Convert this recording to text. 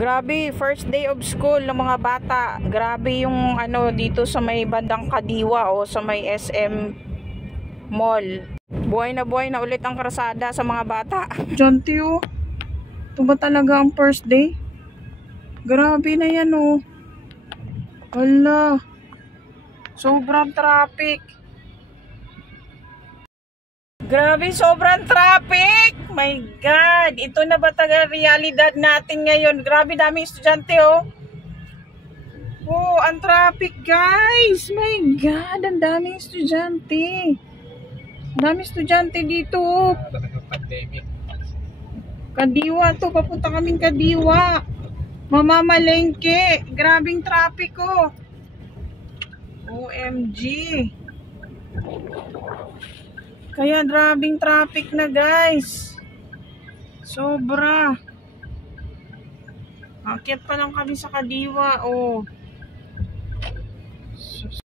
Grabe, first day of school ng mga bata. Grabe yung ano dito sa may bandang Kadiwa o sa may SM Mall. Buhay na ulit ang krasada sa mga bata. Diyan tiyo. Ito ba talaga ang first day? Grabe na yan oh. Hala. Sobrang traffic. Grabe, sobrang traffic. My God, ito na ba taga realidad natin ngayon? Grabe, daming estudyante oh. Oh, ang traffic guys. My God, ang daming estudyante. Daming estudyante dito oh. Kadiwa to, papunta kaming Kadiwa. Mamamalengke. Grabing traffic oh. OMG. Kaya grabing traffic na guys. Sobra. Akyat pa lang kami sa Kadiwa oh.